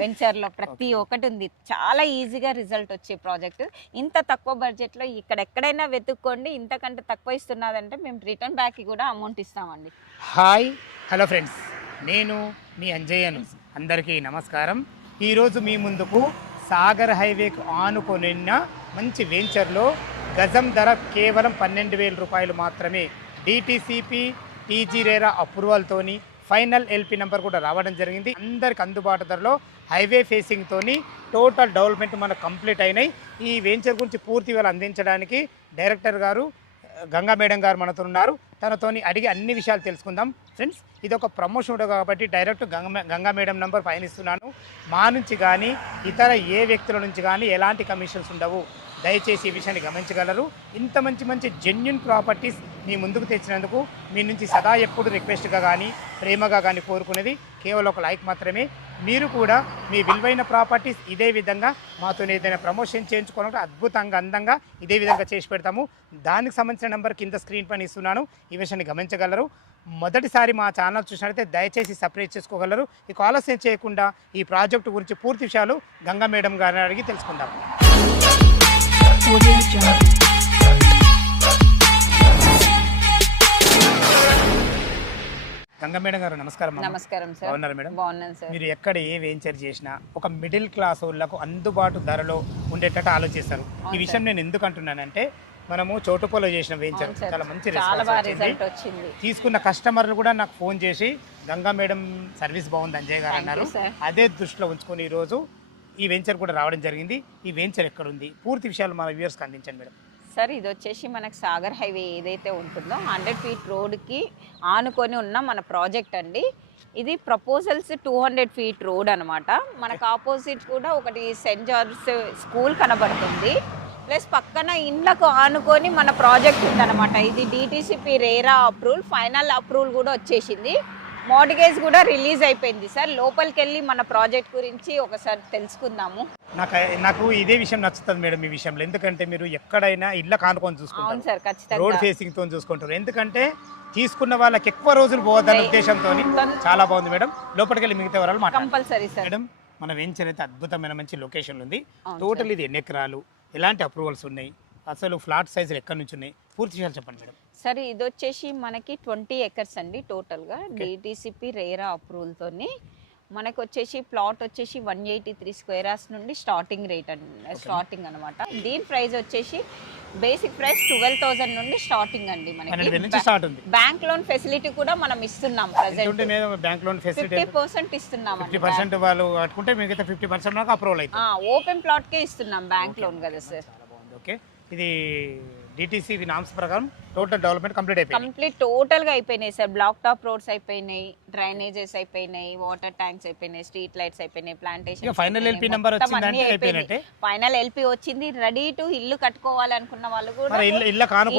వెంచర్లో ప్రతి ఒక్కటి ఉంది చాలా ఈజీగా రిజల్ట్ వచ్చే ప్రాజెక్ట్. ఇంత తక్కువ బడ్జెట్లో ఇక్కడ ఎక్కడైనా వెతుక్కోండి ఇంతకంటే తక్కువ ఇస్తున్నదంటే మేము రిటర్న్ బ్యాక్ కూడా అమౌంట్ ఇస్తామండి. Hi hello friends. నేను మీ అంజయ్యను. అందరికీ నమస్కారం. ఈరోజు మీ ముందుకు సాగర్ హైవేకు ఆనుకొనిన్న మంచి వెంచర్లో గజం ధర కేవలం పన్నెండు వేల రూపాయలు మాత్రమే. డిటిసిపి టీజీ రేరా అప్రూవల్తోని ఫైనల్ ఎల్పి నెంబర్ కూడా రావడం జరిగింది. అందరికి అందుబాటు ధరలో హైవే ఫేసింగ్తోని టోటల్ డెవలప్మెంట్ మనకు కంప్లీట్ అయినాయి. ఈ వెంచర్ గురించి పూర్తి వేళ అందించడానికి డైరెక్టర్ గారు గంగా మేడం గారు మనతో ఉన్నారు. తనతోని అడిగి అన్ని విషయాలు తెలుసుకుందాం. ఫ్రెండ్స్ ఇది ఒక ప్రమోషన్ కాబట్టి direct Ganga Ganga madam number పైన ఇస్తున్నాను మా నుంచి కానీ ఇతర ఏ వ్యక్తుల నుంచి కానీ ఎలాంటి కమిషన్స్ ఉండవు. దయచేసి ఈ విషయాన్ని గమనించగలరు. ఇంత మంచి మంచి జెన్యున్ ప్రాపర్టీస్ మీ ముందుకు తెచ్చినందుకు మీ నుంచి సదా ఎప్పుడు రిక్వెస్ట్గా కానీ ప్రేమగా కానీ కోరుకునేది కేవలం ఒక లైక్ మాత్రమే. మీరు కూడా మీ విలువైన ప్రాపర్టీస్ ఇదే విధంగా మాతో ఏదైనా ప్రమోషన్ చేయించుకోవాలంటే అద్భుతంగా అందంగా ఇదే విధంగా చేసి పెడతాము. దానికి సంబంధించిన నెంబర్ కింద స్క్రీన్ పైన ఇస్తున్నాను. ఈ విషయాన్ని గమనించగలరు. మొదటిసారి మా ఛానల్ చూసినట్లయితే దయచేసి సపరేట్ చేసుకోగలరు. ఇక ఆలస్యం చేయకుండా ఈ ప్రాజెక్టు గురించి పూర్తి విషయాలు గంగా మేడం గారిని అడిగి తెలుసుకుందాం. గంగా మేడం గారు నమస్కారం. నమస్కారం సార్. బాగున్నారా మేడం? బాగున్నాను సార్. మీరు ఎక్కడ ఏ వెంచర్ చేసినా ఒక మిడిల్ క్లాస్ వాళ్ళకు అందుబాటు ధరలో ఉండేటట్టు ఆలోచిస్తారు. ఈ విషయం నేను ఎందుకు అంటున్నానంటే మనము చోటుపోలో చేసిన వెంచర్. చాలా మంచి వచ్చింది. రిజల్ట్ వచ్చింది. తీసుకున్న కస్టమర్లు కూడా నాకు ఫోన్ చేసి గంగా మేడం సర్వీస్ బాగుంది అంజయ్ గారు అన్నారు. అదే దృష్టిలో ఉంచుకొని ఈరోజు ఈ వెంచర్ కూడా రావడం జరిగింది. ఈ వెంచర్ ఎక్కడ ఉంది పూర్తి విషయాలు మన వ్యూవర్స్కి అందించండి మేడం. సార్ ఇది వచ్చేసి మనకు సాగర్ హైవే ఏదైతే ఉంటుందో హండ్రెడ్ ఫీట్ రోడ్కి ఆనుకొని ఉన్న మన ప్రాజెక్ట్ అండి. ఇది proposals two hundred feet road అనమాట మనకు ఆపోజిట్ కూడా ఒకటి సెంట్ జార్జ్ స్కూల్ కనబడుతుంది. ప్లస్ పక్కన ఇండ్లకు ఆనుకొని మన ప్రాజెక్ట్ ఉందన్నమాట. ఇది DTCP RERA approval final approval కూడా వచ్చేసింది. మోడిగేజ్ కూడా రిలీజ్ అయిపోయింది సార్. లోపలికి వెళ్ళి మన ప్రాజెక్ట్ గురించి ఒకసారి తెలుసుకుందాము. నాకు నాకు ఇదే విషయం నచ్చుతుంది మేడం ఈ విషయంలో. ఎందుకంటే మీరు ఎక్కడైనా ఇళ్ళ కానుకొని అవును చూసుకుంటారు సార్ రోడ్ ఖచ్చితంగా. ఫేసింగ్తో చూసుకుంటారు. ఎందుకంటే తీసుకున్న వాళ్ళకి ఎక్కువ రోజులు పోవద్దన్న ఉన్నాయి. ఉద్దేశంతో చాలా బాగుంది మేడం. లోపలికి వెళ్ళి మిగతా వరాలు కంపల్సరీ సార్. మేడం మన వెంచర్ అయితే అద్భుతమైన మంచి లొకేషన్ ఉంది. అవును టోటల్ ఇది ఎన్ని ఎకరాలు? ఎలాంటి అప్రూవల్స్ ఉన్నాయి? అసలు ఫ్లాట్ సైజులు ఎక్కడి నుంచి ఉన్నాయి? పూర్తి విషయాలు చెప్పండి మేడం. సరే ఇది వచ్చేసి మనకి ట్వంటీ ఎకర్స్ అండి టోటల్గా. డిటిసిపి రేరా అప్రూవల్తోని. మనకు వచ్చేసి ప్లాట్ వచ్చేసి వన్ ఎయిటీ త్రీ స్క్వేరాస్ నుండి స్టార్టింగ్ రేట్ అండి స్టార్టింగ్ అనమాట దీని ప్రైస్ వచ్చేసి బేసిక్ ప్రైస్ ట్వెల్వ్ థౌసండ్ నుండి స్టార్టింగ్ అండి మనకి. బ్యాంక్ లోన్ ఫెసిలిటీ కూడా మనం ఇస్తున్నాం మీద bank loan facility fifty percent ఇస్తున్నాం ఫిఫ్టీ పర్సెంట్ వాళ్ళు కట్టుకుంటే మిగతా ఫిఫ్టీ పర్సెంట్ అప్రూవల్ అవుతుంది. ఓపెన్ ప్లాట్ కే ఇస్తున్నాం బ్యాంక్ లోన్ కదా సార్. ఓకే. ఇది డిటీసీ నామ్స్ ప్రకారం టోటల్ డెవలప్మెంట్ కంప్లీట్ అయిపోయింది. కంప్లీట్ టోటల్గా అయిపోయినాయి సార్. బ్లాక్ టాప్ రోడ్స్ అయిపోయినాయి డ్రైనేజెస్ అయిపోయినాయి వాటర్ ట్యాంక్స్ అయిపోయినాయి స్ట్రీట్ లైట్స్ అయిపోయినాయి ప్లాంటేషన్ final LP number వచ్చిందంటే? ఫైనల్ ఎల్పి వచ్చింది. రెడీ టు ఇల్లు కట్టుకోవాలి అనుకున్న వాళ్ళు కూడా.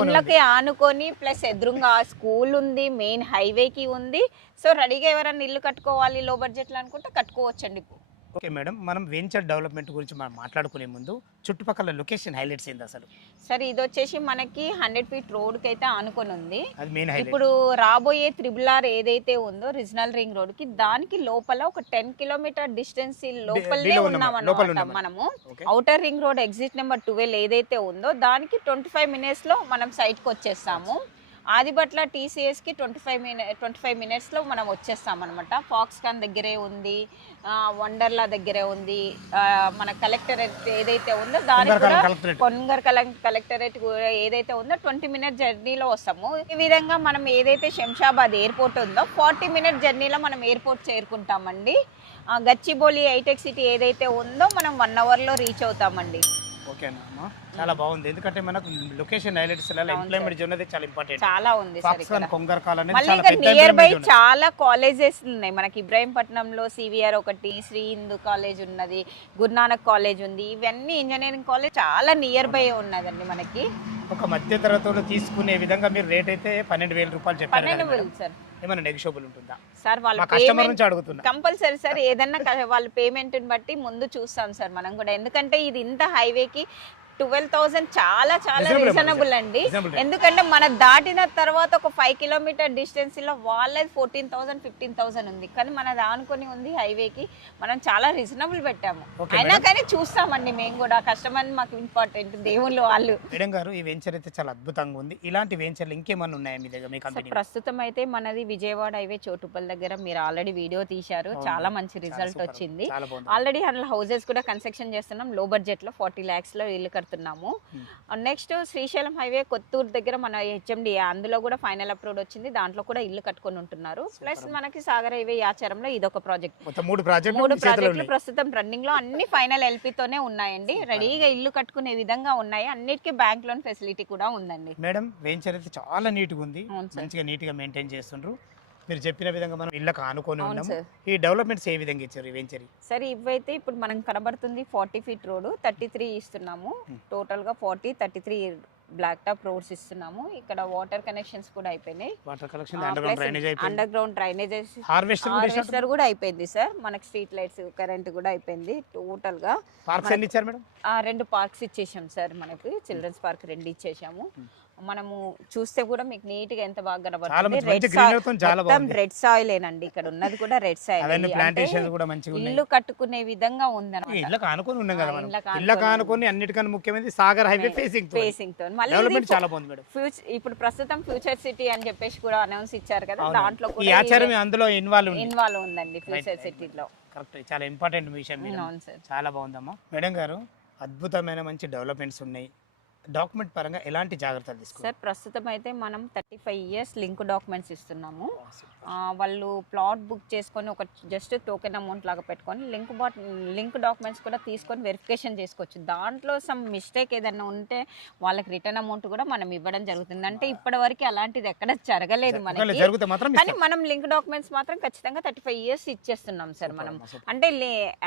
ఇళ్ళకి ఆనుకొని ప్లస్ ఎదురుగా స్కూల్ ఉంది మెయిన్ హైవేకి ఉంది. సో రెడీగా ఎవరైనా ఇల్లు కట్టుకోవాలి లో బడ్జెట్లో అనుకుంటే కట్టుకోవచ్చండి. ఓకే మేడం మనం వెంచర్ డెవలప్మెంట్ గురించి మనం మాట్లాడుకునే ముందు చుట్టుపక్కల లొకేషన్ హైలైట్స్ ఏంది అసలు? సరే ఇది వచ్చేసి మనకి హండ్రెడ్ ఫీట్ రోడ్కి అయితే ఆనుకొని ఉంది. అది మెయిన్ హైలైట్ ఇప్పుడు రాబోయే త్రిబుల్ ఆర్ ఏదైతే ఉందో రీజనల్ రింగ్ రోడ్కి దానికి లోపల ఒక టెన్ కిలోమీటర్ డిస్టెన్స్ లోపలనే below ఉన్నాం, ఉన్నాం లోపల అన్నమాట ఉన్నాం. మనము. Okay. Outer ring road exit number twelve ఏదైతే ఉందో దానికి ట్వంటీ ఫైవ్ మినిట్స్లో మనం సైట్కి వచ్చేస్తాము. Adibatla టీసీఎస్కి twenty five minute twenty five మినిట్స్లో మనం వచ్చేస్తాం అనమాట ఫాక్స్కాన్ దగ్గరే ఉంది వండర్లా దగ్గరే ఉంది. మన కలెక్టరేట్ ఏదైతే ఉందో కొందరు కూడా కొన్గర్ కలెక్టరేట్ కూడా ఏదైతే ఉందో ట్వంటీ మినిట్ జర్నీలో వస్తాము. ఈ విధంగా మనం ఏదైతే శంషాబాద్ ఎయిర్పోర్ట్ ఉందో ఫార్టీ మినిట్ జర్నీలో మనం ఎయిర్పోర్ట్ చేరుకుంటామండి. గచ్చిబౌలి హైటెక్ సిటీ ఏదైతే ఉందో మనం వన్ అవర్లో రీచ్ అవుతామండి. చాలా బాగుంది. ఎందుకంటే మనకు లొకేషన్ హైలైట్స్ ఎంప్లాయ్మెంట్ ఉన్నది చాలా ఇంపార్టెంట్ చాలా ఉంది కొంగర్కాల్ అనేది నియర్ బై. చాలా కాలేజెస్ ఉన్నాయి. మనకి ఇబ్రాహీంపట్నంలో సివిఆర్ ఒకటి శ్రీ హిందూ కాలేజ్ ఉన్నది గురునానక్ కాలేజ్ ఉంది. ఇవన్నీ ఇంజనీరింగ్ కాలేజ్ చాలా నియర్ బై ఉన్నదండి మనకి. ఒక మధ్య తరగతిలో తీసుకునే విధంగా మీరు రేట్ అయితే పన్నెండు వేల రూపాయలు చెప్పారు ఏమైనా నెగిషియబుల్ ఉంటుందా? సార్ వాళ్ళ కస్టమర్ పేమెంట్ నుంచి అడుగుతున్నా. కంపల్సరీ సార్ ఏదన్నా వాళ్ళ పేమెంట్ని బట్టి ముందు చూస్తాం సార్ మనం కూడా. ఎందుకంటే ఇది ఇంత హైవేకి ట్వెల్వ్ థౌసండ్ చాలా చాలా రీజనబుల్ అండి. ఎందుకంటే మన దాటిన తర్వాత ఒక ఫైవ్ కిలోమీటర్ డిస్టెన్స్లో వాళ్ళది ఫోర్టీన్ థౌసండ్ ఫిఫ్టీన్ థౌసండ్ ఉంది. కానీ మనది ఆనుకొని ఉంది హైవేకి మనం చాలా రీజనబుల్ పెట్టాము. అయినా. కానీ చూస్తామండి మేము కూడా. కస్టమర్ మాకు ఇంపార్టెంట్ దేవుళ్ళు వాళ్ళు. మేడం గారు ఈ వెంచర్ అయితే చాలా అద్భుతంగా ఉంది. ఇలాంటి వెంచర్లు ఇంకేమన్నా ఉన్నాయా మీ దగ్గర మీ కంపెనీ ప్రస్తుతం అయితే మనది విజయవాడ హైవే చోటుపల్ దగ్గర. మీరు ఆల్రెడీ వీడియో తీశారు. చాలా మంచి రిజల్ట్. వచ్చింది. ఆల్రెడీ అందులో హౌసెస్ కూడా కన్స్ట్రక్షన్ చేస్తున్నాం. లో బడ్జెట్లో ఫార్టీ ల్యాక్స్లో ఇల్లు కడుతున్నాము నెక్స్ట్ శ్రీశైలం హైవే కొత్తూరు దగ్గర మన హెచ్ఎండి అందులో కూడా ఫైనల్ అప్రూవ్ వచ్చింది. దాంట్లో కూడా ఇల్లు కట్టుకొని ఉంటున్నారు. ప్లస్ మనకి సాగర్ హైవే ఆచారంలో ఇదొక ప్రాజెక్ట్. మొత్తం మూడు ప్రాజెక్టులు ప్రస్తుతం రన్నింగ్లో అన్ని ఫైనల్ ఎల్పీతోనే ఉన్నాయండి. రెడీగా ఇల్లు కట్టుకునే విధంగా ఉన్నాయి. అన్నిటికీ బ్యాంక్ లోన్ ఫెసిలిటీ కూడా ఉందండి. మేడం వెంచర్ అయితే చాలా నీట్గా ఉంది. అవును సార్. మంచిగా నీట్గా మెయింటైన్ చేస్తుండ్రు. మీరు చెప్పిన విధంగా మనం ఇళ్ళకి ఆనుకొని ఉన్నాము. ఈ డెవలప్మెంట్స్ ఏ విధంగా ఇచ్చారు వెంచర్? సరే ఇవైతే ఇప్పుడు మనం కనబడుతుంది forty feet road thirty three ఇస్తున్నాము. Hmm. టోటల్గా forty thirty three black top roads ఇస్తున్నాము. ఇక్కడ వాటర్ కనెక్షన్స్ కూడా అయిపోయినాయి. Water underground drainages harvester కూడా అయిపోయింది సార్. మనకి స్ట్రీట్ లైట్స్ కరెంట్ కూడా అయిపోయింది. టోటల్గా పార్క్స్ ఎన్ని ఇచ్చారు మేడం? ఆ, రెండు పార్క్స్ ఇచ్చేసాం సార్ మనకి. చిల్డ్రన్స్ పార్క్ రెండు ఇచ్చేసాము. Hmm. మనము చూస్తే కూడా మీకు నీట్గా ఎంత బాగా కనబడుతుంది. రెడ్ సాయిల్ ఏనండి. ఇక్కడ ఉన్నది కూడా రెడ్ సాయిల్ ఇల్లు కట్టుకునే విధంగా ఉందన్నమాట. ఉన్నాం కదా అన్నిటికన్నా ముఖ్యమైనది సాగర్ హైవే ఫేసింగ్ ఫేసింగ్తో మళ్ళీ చాలా బాగుంది మేడం. ఫ్యూచర్ ఇప్పుడు ప్రస్తుతం ఫ్యూచర్ సిటీ అని చెప్పేసి కూడా అనౌన్స్ ఇచ్చారు కదా. దాంట్లో ఈ ఆచారం అందులో ఇన్వాల్వ్ ఇన్వాల్వ్ ఉందండి ఫ్యూచర్ సిటీలో. కరెక్ట్ చాలా ఇంపార్టెంట్ విషయం చాలా బాగుందమ్మా. మేడం గారు అద్భుతమైన మంచి డెవలప్మెంట్స్ ఉన్నాయి. డాక్యుమెంట్ పరంగా ఎలాంటి జాగ్రత్తలు తీసుకోవాలి? సార్ ప్రస్తుతం అయితే మనం thirty five years link documents ఇస్తున్నాము. వాళ్ళు ప్లాట్ బుక్ చేసుకొని ఒక జస్ట్ టోకెన్ అమౌంట్ లాగా పెట్టుకొని లింక్ బాట్ లింక్ డాక్యుమెంట్స్ కూడా తీసుకొని వెరిఫికేషన్ చేసుకోవచ్చు. దాంట్లో సమ్ మిస్టేక్ ఏదైనా ఉంటే వాళ్ళకి రిటర్న్ అమౌంట్ కూడా మనం ఇవ్వడం జరుగుతుంది. అంటే ఇప్పటి వరకు అలాంటిది ఎక్కడ జరగలేదు మనకి. కానీ. మనం లింక్ డాక్యుమెంట్స్ మాత్రం ఖచ్చితంగా థర్టీ ఫైవ్ ఇయర్స్ ఇచ్చేస్తున్నాం సార్ మనం. అంటే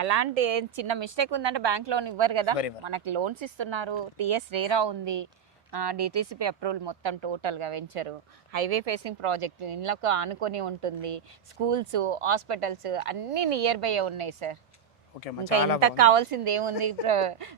ఎలాంటి చిన్న మిస్టేక్ ఉందంటే బ్యాంక్ లోన్ ఇవ్వరు కదా. మనకి లోన్స్ ఇస్తున్నారు. టిఎస్ రేరా ఉంది. డిటీసీపీ అప్రూవల్ మొత్తం టోటల్గా వెంచరు హైవే ఫేసింగ్ ప్రాజెక్ట్ ఇళ్ళకు ఆనుకొని ఉంటుంది. స్కూల్స్ హాస్పిటల్స్ అన్నీ నియర్ బై ఉన్నాయి సార్ ఇంత కావాల్సింది ఏముంది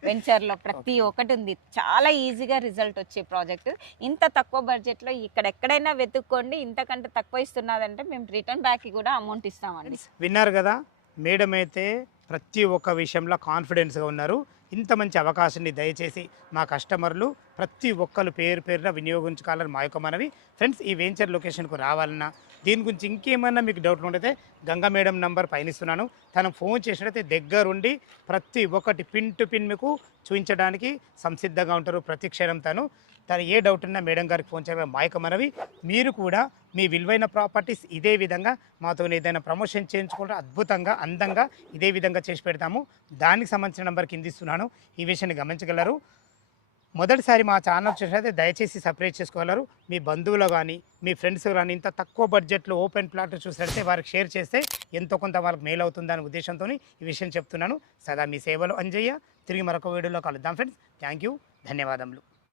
వెంచర్లో? ప్రతి ఒక్కటి ఉంది చాలా ఈజీగా రిజల్ట్ వచ్చే ప్రాజెక్ట్ ఇంత తక్కువ బడ్జెట్లో ఇక్కడ ఎక్కడైనా వెతుక్కోండి. ఇంతకంటే తక్కువ ఇస్తున్నదంటే మేము రిటర్న్ బ్యాక్ కూడా అమౌంట్ ఇస్తామండి. విన్నారు కదా? మేడం అయితే ప్రతి ఒక్క విషయంలో కాన్ఫిడెన్స్గా ఉన్నారు. ఇంత మంచి అవకాశాన్ని దయచేసి మా కస్టమర్లు ప్రతి ఒక్కరు పేరు పేరున వినియోగించుకోవాలని మా యొక్క మనవి. ఫ్రెండ్స్ ఈ వెంచర్ లొకేషన్కు రావాలన్నా దీని గురించి ఇంకేమన్నా మీకు డౌట్లు ఉంటే గంగా మేడం నంబర్ పైనస్తున్నాను తను ఫోన్ చేసినట్టయితే దగ్గరుండి ప్రతి ఒక్కటి పిన్ టు పిన్ మీకు చూపించడానికి సంసిద్ధంగా ఉంటారు. ప్రతి క్షణం తను. తను ఏ డౌట్ ఉన్నా మేడం గారికి ఫోన్ చేయడం మా యొక్క మనవి మీరు కూడా మీ విలువైన ప్రాపర్టీస్ ఇదే విధంగా మాతో ఏదైనా ప్రమోషన్ చేయించుకుంటే అద్భుతంగా అందంగా ఇదే విధంగా చేసి పెడతాము. దానికి సంబంధించిన నెంబర్ కింద ఇస్తున్నాను. ఈ విషయాన్ని గమనించగలరు. మొదటిసారి మా ఛానల్ చూసినైతే దయచేసి సపరేట్ చేసుకోగలరు. మీ బంధువులు కానీ మీ ఫ్రెండ్స్ కానీ ఇంత తక్కువ బడ్జెట్లో ఓపెన్ ప్లాట్ చూసినట్టే వారికి షేర్ చేస్తే ఎంతో కొంత వాళ్ళకి మేలు అవుతుందనే ఉద్దేశంతో ఈ విషయం చెప్తున్నాను. సదా మీ సేవలు అంజయ్య. తిరిగి మరొక వీడియోలో కలుద్దాం ఫ్రెండ్స్. Thank you. ధన్యవాదములు.